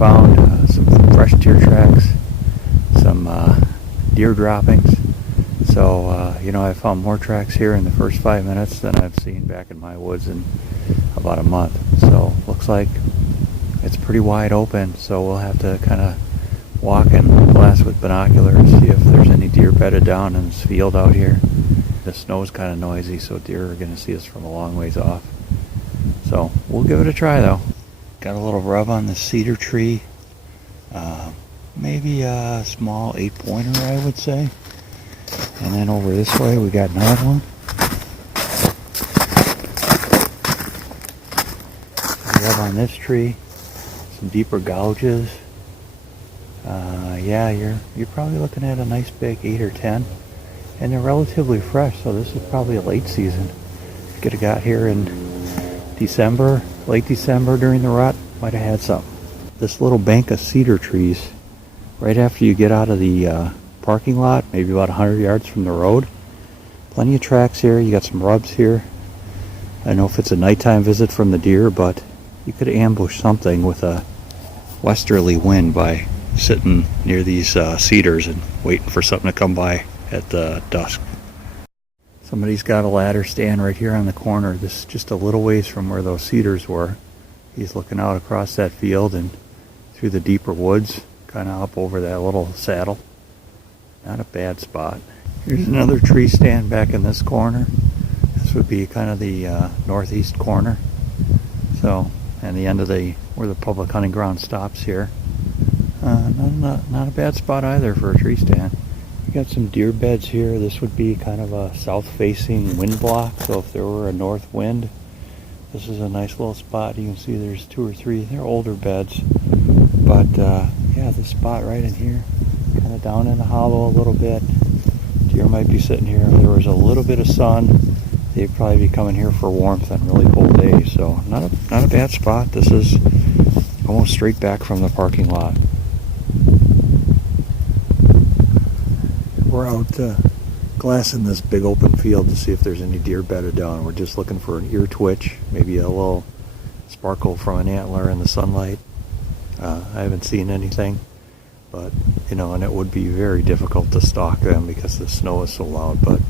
found some fresh deer tracks, some deer droppings. So, I found more tracks here in the first 5 minutes than I've seen back in my woods in about a month. So, looks like it's pretty wide open. So, we'll have to kind of walk and glass with binoculars, see if there's any deer bedded down in this field out here. The snow's kind of noisy, so deer are going to see us from a long ways off. So, we'll give it a try though. Got a little rub on the cedar tree. Maybe a small 8-pointer, I would say. And then over this way we got another one. Rub on this tree. Some deeper gouges. You're probably looking at a nice big 8 or 10. And they're relatively fresh, so this is probably a late season. Could have got here in December, late December during the rut, might have had some. This little bank of cedar trees, right after you get out of the parking lot, maybe about 100 yards from the road. Plenty of tracks here. You got some rubs here. I don't know if it's a nighttime visit from the deer, but you could ambush something with a westerly wind by sitting near these cedars and waiting for something to come by at dusk. Somebody's got a ladder stand right here on the corner. This is just a little ways from where those cedars were. He's looking out across that field and through the deeper woods, kind of up over that little saddle. Not a bad spot. Here's another tree stand back in this corner. This would be kind of the northeast corner. So, and the end of where the public hunting ground stops here. Not a bad spot either for a tree stand. We got some deer beds here. This would be kind of a south-facing wind block. So if there were a north wind, this is a nice little spot. You can see there's 2 or 3. They're older beds, but this spot right in here, kind of down in the hollow a little bit. Deer might be sitting here. If there was a little bit of sun, they'd probably be coming here for warmth on really cold days. So not a bad spot. This is almost straight back from the parking lot. We're out glassing this big open field to see if there's any deer bedded down. We're just looking for an ear twitch, maybe a little sparkle from an antler in the sunlight. I haven't seen anything, but and it would be very difficult to stalk them because the snow is so loud. But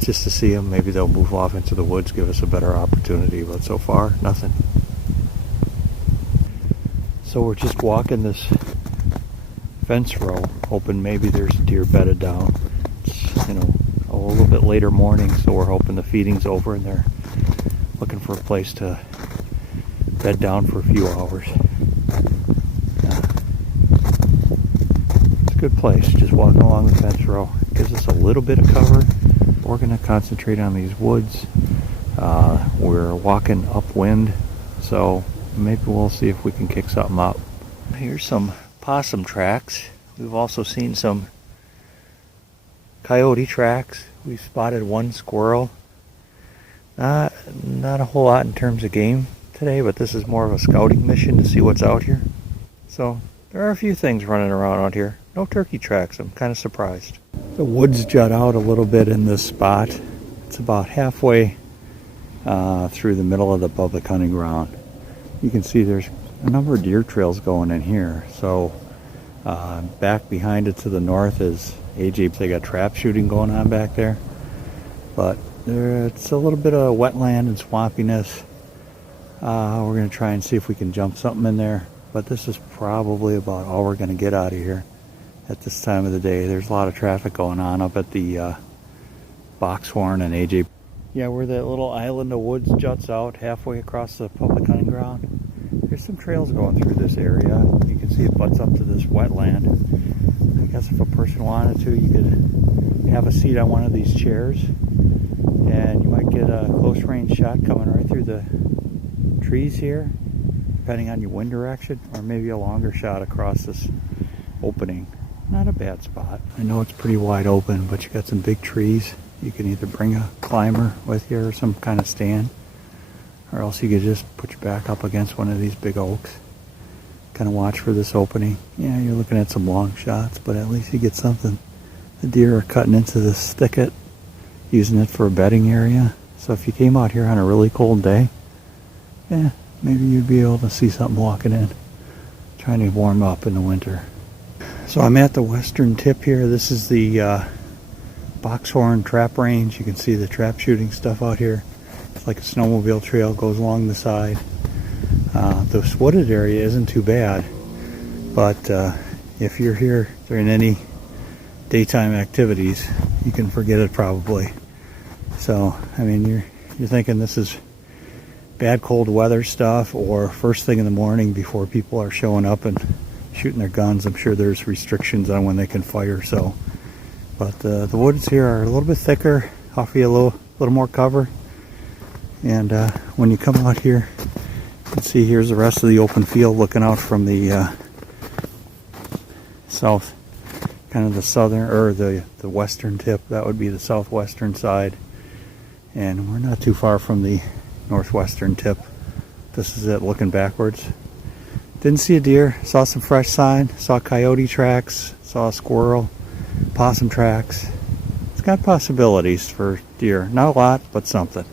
just to see them, maybe they'll move off into the woods, give us a better opportunity. But so far, nothing. So we're just walking this fence row, hoping maybe there's deer bedded down. It's, a little bit later morning, so we're hoping the feeding's over and they're looking for a place to bed down for a few hours. It's a good place, just walking along the fence row. It gives us a little bit of cover. We're going to concentrate on these woods. We're walking upwind, so maybe we'll see if we can kick something up. Here's some opossum tracks. We've also seen some coyote tracks. We've spotted one squirrel. Not a whole lot in terms of game today, but this is more of a scouting mission to see what's out here. So there are a few things running around out here. No turkey tracks. I'm kind of surprised. The woods jut out a little bit in this spot. It's about halfway through the middle of the public hunting ground. You can see there's a number of deer trails going in here. So back behind it to the north is AJ. They got trap shooting going on back there. But it's a little bit of wetland and swampiness. We're going to try and see if we can jump something in there. But this is probably about all we're going to get out of here at this time of the day. There's a lot of traffic going on up at the Boxhorn and AJ. Yeah, where that little island of woods juts out halfway across the public hunting ground. There's some trails going through this area. You can see it butts up to this wetland. I guess if a person wanted to, you could have a seat on one of these chairs and you might get a close range shot coming right through the trees here, depending on your wind direction, or maybe a longer shot across this opening. Not a bad spot. I know it's pretty wide open, but you got some big trees. You can either bring a climber with you or some kind of stand, or else you could just put your back up against one of these big oaks. Kind of watch for this opening. Yeah, you're looking at some long shots, but at least you get something. The deer are cutting into this thicket, using it for a bedding area. So if you came out here on a really cold day, yeah, maybe you'd be able to see something walking in. trying to warm up in the winter. So I'm at the western tip here. This is the Boxhorn trap range. You can see the trap shooting stuff out here. It's like a snowmobile trail, goes along the side. This wooded area isn't too bad, but if you're here during any daytime activities, you can forget it probably. So I mean, you're thinking this is bad cold weather stuff, or first thing in the morning before people are showing up and shooting their guns. I'm sure there's restrictions on when they can fire. So, but the woods here are a little bit thicker, offer you a little more cover. And when you come out here, you can see here's the rest of the open field looking out from the south, kind of the southern, or the western tip. That would be the southwestern side. And we're not too far from the northwestern tip. This is it, looking backwards. Didn't see a deer, saw some fresh sign, saw coyote tracks, saw a squirrel, possum tracks. It's got possibilities for deer. Not a lot, but something.